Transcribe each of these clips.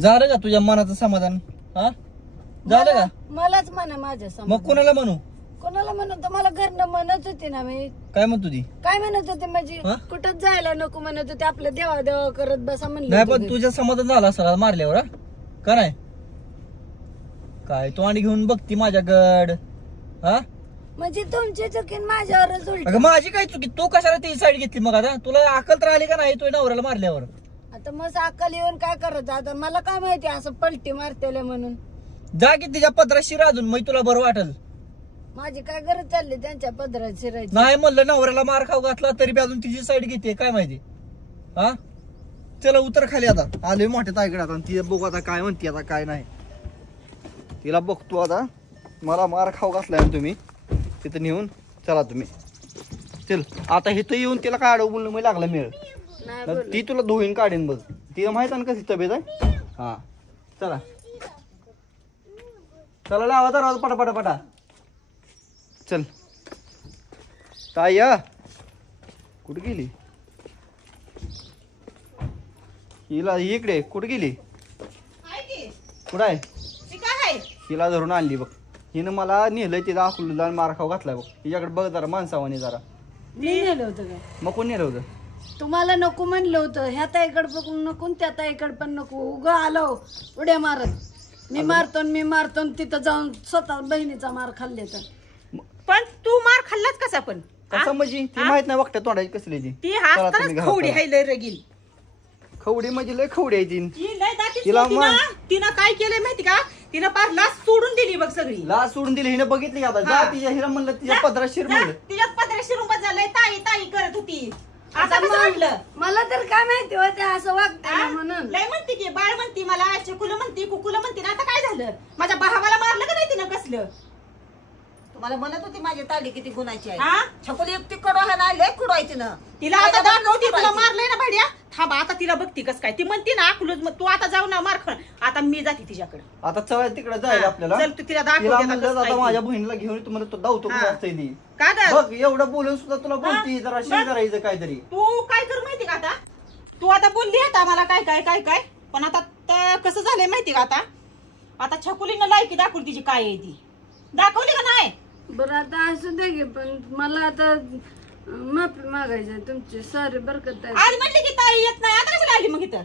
झालं का तुझ्या मनाचं समाधान? हा झालं का? मलाच म्हणा माझ्या समोर. मग कोणाला म्हणू? कोणाला म्हणत? मला घरनं म्हणत होती ना मी. काय म्हणत होती? काय म्हणत होते म्हणजे कुठं जायला नको म्हणत होते, आपलं देवा देवा करत बसा म्हणलं. नाही पण तुझ्या समाधान झाला असला मारल्यावर. का नाही? काय तू आणि घेऊन बघती माझ्याकड? हा म्हणजे तुमची चुकी माझ्यावरच उलट. अगं माझी काय चुकी? तू कशाला ती साईड घेतली मग? आता तुला अक्कल तर आली का नाही तुझ्या नवऱ्याला मारल्यावर? आता मग अक्कल येऊन काय करायचं? आता मला काय माहिती असं पलटी मारतेले म्हणून. जा की तिच्या पत्राशी अजून, मग तुला बरं वाटेल. माझी काय गरज चालली त्यांच्या पदरात शिरायची? नाही म्हणलं नवऱ्याला मार खाऊ घातला तरी बी अजून तिची साईड घेते, काय माहिती? हा चला उतर खाली, आता आलोय मोठ्या ताईकडे. आता ती बघू आता काय म्हणते, आता काय नाही तिला बघतो आता. मला मार खाऊ घातलाय ना तुम्ही तिथं नेऊन. चला तुम्ही चल आता इथं येऊन तिला काय अडव बोलणं लागला मिळ. ती तुला धुईन काढीन बघ. तिला माहित आहे ना कशी तब्येत आहे. हा चला चला लावा तर पटा पटा पटा. चल ताई कुठे गेली? हिला इकडे कुठे गेली? कुठं आहे? हिला धरून आणली बघ. हिनं मला नेलंय तिथं अकलूला मार खाऊ घातलाय बघ. हिच्याकडे बघ जरा माणसावानी जरा. मी नेलं होतं काय? मग कोण नेलं होतं? तुम्हाला नको म्हणलं होतं. ह्या ताईकडे बघून नको त्या ताईकडे पण नको. उगा आलो उड्या मारत. मी मारतो तिथं जाऊन स्वतः बहिणीचा मार खाल्ले तर. पण तू मार खाल्लाच कसा? पण कसं म्हणजे ती माहित नाही बघते तोंडाची कसली ती हात खवडी हाय लय रगील. खवडी म्हणजे लय खवडी आहे ती. तिनं काय केलंय माहिती का? तिनं पार लाच सोडून दिली बघ सगळी. लाच सोडून दिली हिनं, बघितली का? जा तिच्या हिला म्हणलं तिच्या पदरात शिर म्हणलं. तिच्या पदरात शिरून झालंय. ताई ताई करत होती. आता म्हणलं मला तर काय माहिती होते असं वागतं म्हणून. लय म्हणते की बाळ म्हणती मला, चकुलं म्हणती, कुकुलं म्हणती. आता काय झालं? माझ्या भावाला मारलं का नाही तिनं कसलं? तुम्हाला म्हणत होती माझी ताडी किती गुणाची आहे. हा छकुली एकटी कडो आहे ना, लय कुडवायची ना तिला. आता दाखवते तुला मारलंय ना भाड्या. थांबा आता तिला बघती कस काय. ती म्हणती ना अकलूज, मग तू आता जाऊ ना मार खा. आता मी जाते तिच्याकडे. आता चव्या तिकडे जायला आपल्याला. चल तू तिला तिला म्हणलं दाखव. आता माझ्या बहिणीला घेऊन तुम्हाला तो धावतो असते का बघ. एवढं बोलून सुद्धा तुला बोलती जरा शेर करायचं काहीतरी. तू काय कर माहिती का? आता तू आता बोलली आता मला काय काय काय काय. पण आता कसं झालंय माहिती का? आता छकुलीनं लायकी दाखवली तिची काय आहे ती. दाखवली का नाही? बरं आता असं दे गे. पण मला आता माफी मागायचं तुमची. सॉरी बरकत. आज म्हणली की ताई येत नाही. आता कशाला आली मग इथं?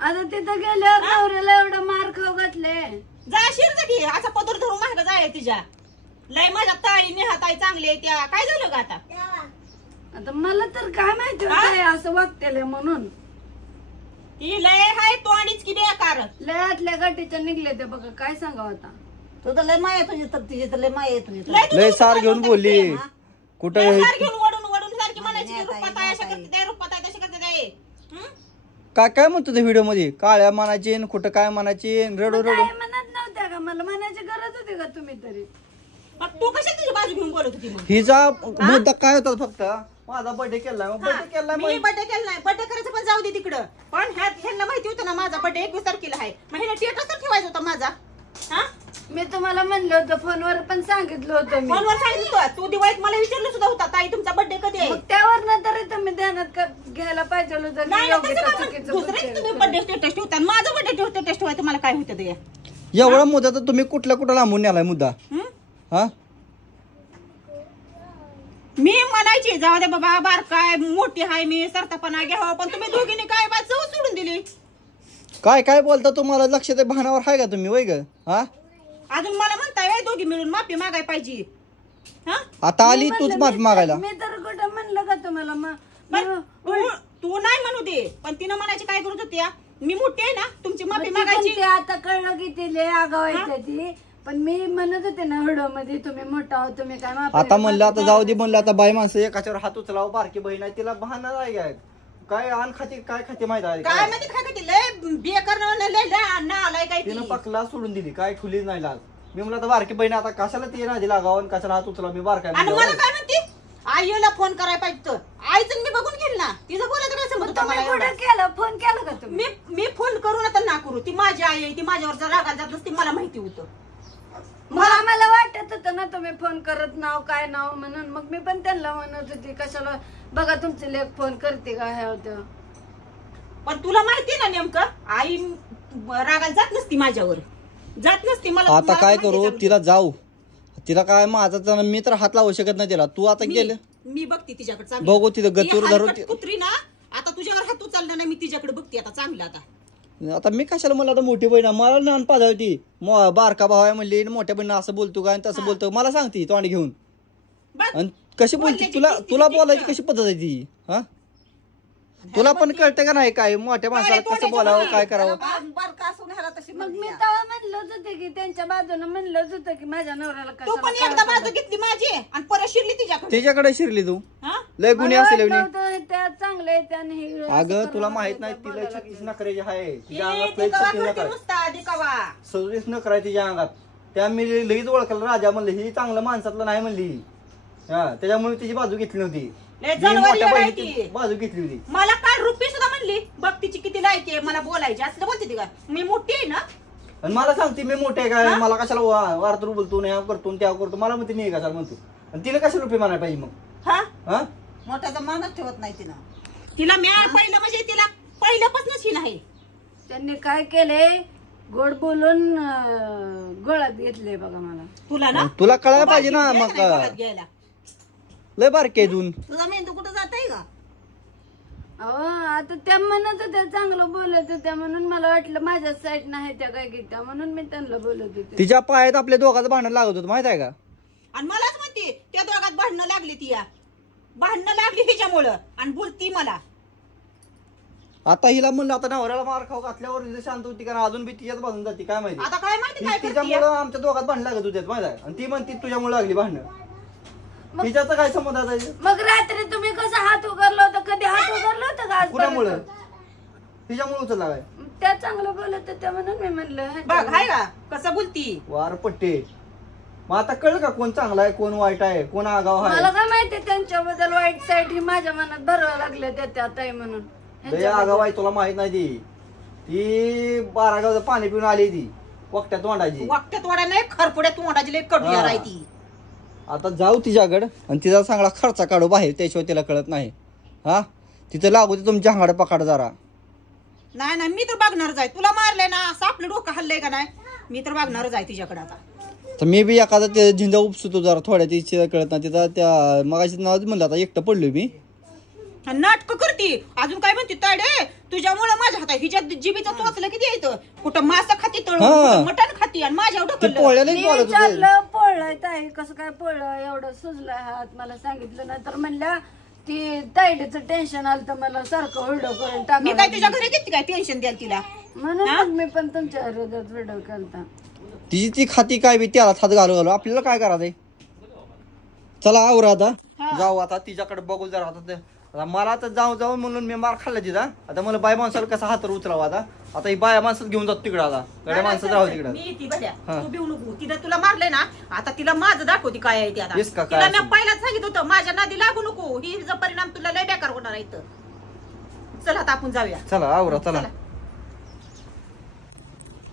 आता तिथं गेल्यावर नवऱ्याला एवढा मार खाऊ घातले. जा शिरत की असा पदर धरून महाग जाय तिच्या. लय माझ्या ताई नेहा ताई चांगली आहे त्या. काय झालं का आता? आता मला तर काय माहिती होतं असं वागतेले म्हणून. ती लय हाय तो आणीच की बेकार. लय आतल्या गाठीच्या निघले ते बघा. काय सांगावं आता? तुझं लय माय तुझी तर तिची तर लय माय तुझी. लय सार घेऊन बोलली. कुठं सार घेऊन वडून सारखी म्हणायची रुपात आहे अशा करते काय, रुपात आहे तशा करते काय. काय काय म्हणतो ते व्हिडिओ मध्ये? काळ्या मानाची कुठं काय मानाची रडू रडू. काय म्हणत नव्हत्या का? मला म्हणायची गरज होती का तुम्ही तरी? मग तू कशा तुझी बाजू घेऊन बोलत होती? मग हिचा मुद्दा काय होता? फक्त माझा बर्थडे केलाय. बर्थडे केलाय मी बर्थडे केला नाही. बर्थडे करायचं पण जाऊ दे तिकडं. पण ह्यांना माहिती होतं ना माझा बर्थडे 21 तारखेला आहे. मग ह्याने स्टेटस तर ठेवायचा होता माझा. मी तुम्हाला म्हणलं होतं फोनवर पण सांगितलं होतं. मी फोनवर सांगितलं. तू दिवाळीत मला विचारलं सुद्धा होता ताई तुमचा बर्थडे कधी आहे. त्यावर तरी तुम्ही ध्यानात घ्यायला पाहिजे होतं. दुसरेच तुम्ही बर्थडे स्टेटस ठेवता. माझा बर्थडे स्टेटस ठेवायचं मला काय होतं ते? एवढा मुद्दा तर तुम्ही कुठल्या कुठं लांबून नेलाय मुद्दा. हा मी म्हणायची जाऊ दे बाबा बारकाय मोठी हाय मी सरतापणा घ्यावा. पण तुम्ही दोघींनी काय बात सोडून दिली. काय काय बोलता? तुम्हाला लक्षात आहे भानावर आहे का तुम्ही? वय ग हा अजून मला म्हणताय दोघी मिळून माफी मागाय पाहिजे. आता आली तूच माफी मागायला. मी तर कुठं म्हणलं का तुम्हाला? तू नाही म्हणू दे. पण तिनं म्हणायची काय गरज होती? मी मोठी आहे ना तुमची माफी मागायची. आता कळलं की ती लय आगावायची ती. पण मी म्हणत होते ना व्हिडिओ मध्ये तुम्ही मोठा आहोत तुम्ही काय माफी. आता म्हणलं आता जाऊ दे म्हणलं. आता बाई माणसं एकाच्यावर हात उचलावं. बारकी बहीण आहे तिला भांडणार आहे काय आण खाती काय खाती माहित आहे काय माहिती काय खाती? लय बेकार ना आलाय काय. तिनं पकला सोडून दिली. काय खुली नाही लाग. मी म्हणलं आता बारकी बहीण आता कशाला ती नादी लागावं कशाला हात उचला. मी बारकाय आणि मला काय म्हणते? आईला फोन करायला पाहिजे. आईचं मी बघून घेईल ना. तिचं बोलायचं काय समजतं मला? फोन केला का तुम्ही? मी फोन करून आता ना करू. ती माझी आई आहे. ती माझ्यावर रागात जात नसती. मला माहिती होतं. मला वाटत होतं ना तुम्ही फोन करत नाव काय नाव म्हणून. मग मी पण त्यांना म्हणत होती कशाला बघा तुमची लेक फोन करते का ह्या होत्या. पण तुला माहिती ना नेमकं आई रागाला जात नसती माझ्यावर, जात नसती मला. आता मला काय माहिती करू चांगलं. तिला जाऊ, तिला काय माझा तर मी तर हात लावू शकत नाही तिला. तू आता गेलं मी बघते तिच्याकडे चांगलं. बघू तिथं गतीवर ती धरून हलकट कुत्री ना, आता तुझ्यावर हात उचलला नाही, मी तिच्याकडे बघते आता चांगलं. आता मी कशाला, मला आता मोठी बहीण आहे, मला नान पाजावती बारका भाव आहे म्हणली, मोठ्या बहिणी असं बोलतो का आणि तसं बोलतो, मला सांगते तोंड घेऊन. बघ आणि कशी बोलती, बोलण्याची तुला ती- तुला ती- बोलायची कशी पद्धत आहे ती? हा तुला पण कळतं का नाही काय मोठ्या माणसाला कसं बोलावं, काय करावं? बारका असून ह्याला तशी मग मी म्हणली आहे. तेव्हा म्हणलंच होते की त्यांच्या बाजूनं म्हणलंच होतं की माझ्या नवऱ्याला तू पण कशाला एकदा काय बाजू घेतली माझी आणि परत शिरली तिच्याकडे. तिच्याकडे शिरली तू, हा? लय गुन्हे मला असले वाटलं होतं त्या चांगले त्याने हे असं अगं करून तुला मला माहित त्या नाही तिला बोलायला 36 नखरेची आहे, तिच्या ए, अंगात ते लय कवा 36 करते नखर, नुसता आधी कवा. 36 नखर आहे तिच्या अंगात. त्या मी लगेच ओळखलं, राजा म्हणलं ही चांगलं माणसातलं नाही म्हणली. हा त्याच्यामुळे तिची बाजू घेतली नव्हती, लय मी जनावरी मोठ्या आहे बहिणीची ती. बाजू घेतली होती. मला काल रुपी सुद्धा म्हणली बघ तिची किती लायकी आहे मला बोलायची, असं बोलते ती का? मी मोठी आहे ना. आणि मला सांगते मी मोठे आहे काय, मला कशाला वार्तरू बोलतो, न्याय करतो त्या करतो, मला म्हणते मी कशाला म्हणतो. आणि तिला कशा रुपये म्हणायला पाहिजे मग? हा हा मोठ्याचा मानच ठेवत नाही तिनं. तिला मी पहिलं म्हणजे तिला पहिल्यापासूनच ही नाही. त्यांनी काय केले, गोड बोलून गोळात घेतले बघा मला. तुला ना तुला कळायला पाहिजे ना बाकी मग, घ्यायला नाही गोळ्यात घ्यायला. लय बारके आहे अजून. तुझा मेंदू कुठं जातय का? अहो आता त्या म्हणत होत्या चांगलं बोलत होत्या म्हणून मला वाटलं माझ्या साईड नाही त्या काय घेत्या म्हणून मी त्यांना बोलत होते. तिच्या पायात आपल्या दोघांचं भांडण लागत होतं माहित आहे का? आणि मलाच म्हणते त्या दोघात भांडणं लागली ती, भांडणं लागली हिच्यामुळं आणि बोलती मला. आता हिला म्हणलं आता नवऱ्याला मार खाऊ घातल्यावर हिला शांत होती कारण अजून बी तिच्यात बांधून जाते काय माहिती. आता काय माहिती काय करते. तिच्यामुळं आमच्या दोघात भांडण लागत होते माहिती आहे, आणि ती म्हणती तुझ्यामुळे लागली भांडणं. तिच्याचं काय संबंध आहे? मग रात्री तुम्ही कसं हात उगारलं होतं, कधी हात उगारलं होतं का कुणामुळं? आजपर्यंत? तिच्यामुळे उचलला काय? त्या चांगलं बोलत होत्या म्हणून मी म्हणलं बघ हाय का कसं बोलती. वार पट्टे. मग आता कळलं का कोण चांगला आहे कोण वाईट आहे कोण आगाव मला आहे? काय माहिती त्यांच्याबद्दल वाईट साईड ही माझ्या मनात भरवा लागले त्या ताई म्हणून. लय आगाव आहे तुला माहित नाही ती 12 गावचं पाणी पिऊन आली ती वक्त्यात तोंडाची. वाकट्यात वाडा नाही खरपुड्यात तोंडाची लय कडू हा. आहे ती. आता जाऊ तिच्याकडं आणि तिचा चांगला खर्चा काढू बाहेर, त्याशिवाय तिला कळत नाही. हा तिथं लागू दे तुमच्या हांगाड पकाड जरा. नाही नाही मी तर बघणारच आहे. तुला मारलंय ना असं आपलं डोकं हल्लंय का नाही, मी तर बघणारच आहे तिच्याकडे आता. तर मी बी एखादा ते झिंजा उपसतो जरा थोड्या तिची कळत नाही तिचा त्या मगाशी नाव म्हणलं आता एकटं पडलोय मी. नाटक करती अजून काय म्हणते तायडे तुझ्यामुळे माझ्या हातात हिच्या जिबीचं चोचलं किती येतं. कुठं मास खाती तळून हा. कुठं मटण खाती आणि माझ्यावर ते ढकललं. पोळ्यालाच मी बोलत होते. विचारलं पोळलंय ताई कसं काय पोळलं एवढं सुजलंय हात, मला सांगितलं नाही तर म्हणल्या ती ताईडीचं टेन्शन आलं तर मला सारखं व्हिडिओ करून मी काय तुझ्या टाका घरी घेते काय टेन्शन द्याल तिला. म्हणून हा? मग मी पण तुमच्या हृदयात व्हिडिओ केलता. तिची ती खाती काय बी त्याला हात घालू घालू आपल्याला काय करायचंय. चला आवर आता जाऊ आता तिच्याकडे बघू जरा. आता मला तर जाऊ जाऊ म्हणून मी मार खाल्ला तिथं. आता मला बाय माणसाला कसा हात उचलावा आता ही बाया माणसात घेऊन जातो तिकडं. आता गड्या माणसात राहू तिकडं. मी ती बघ्या हा. तू भिवू नको. तिला तुला मारलंय ना आता तिला माझं दाखवती काय आहे ते आता. येस का काय तिला मी असेल? पहिलाच सांगितलं होतं माझ्या नादी लागू नको, ही हिचा परिणाम तुला लय बेकार होणार आहे इथं. चल आता आपण जाऊया. चला आवरा चला. चला.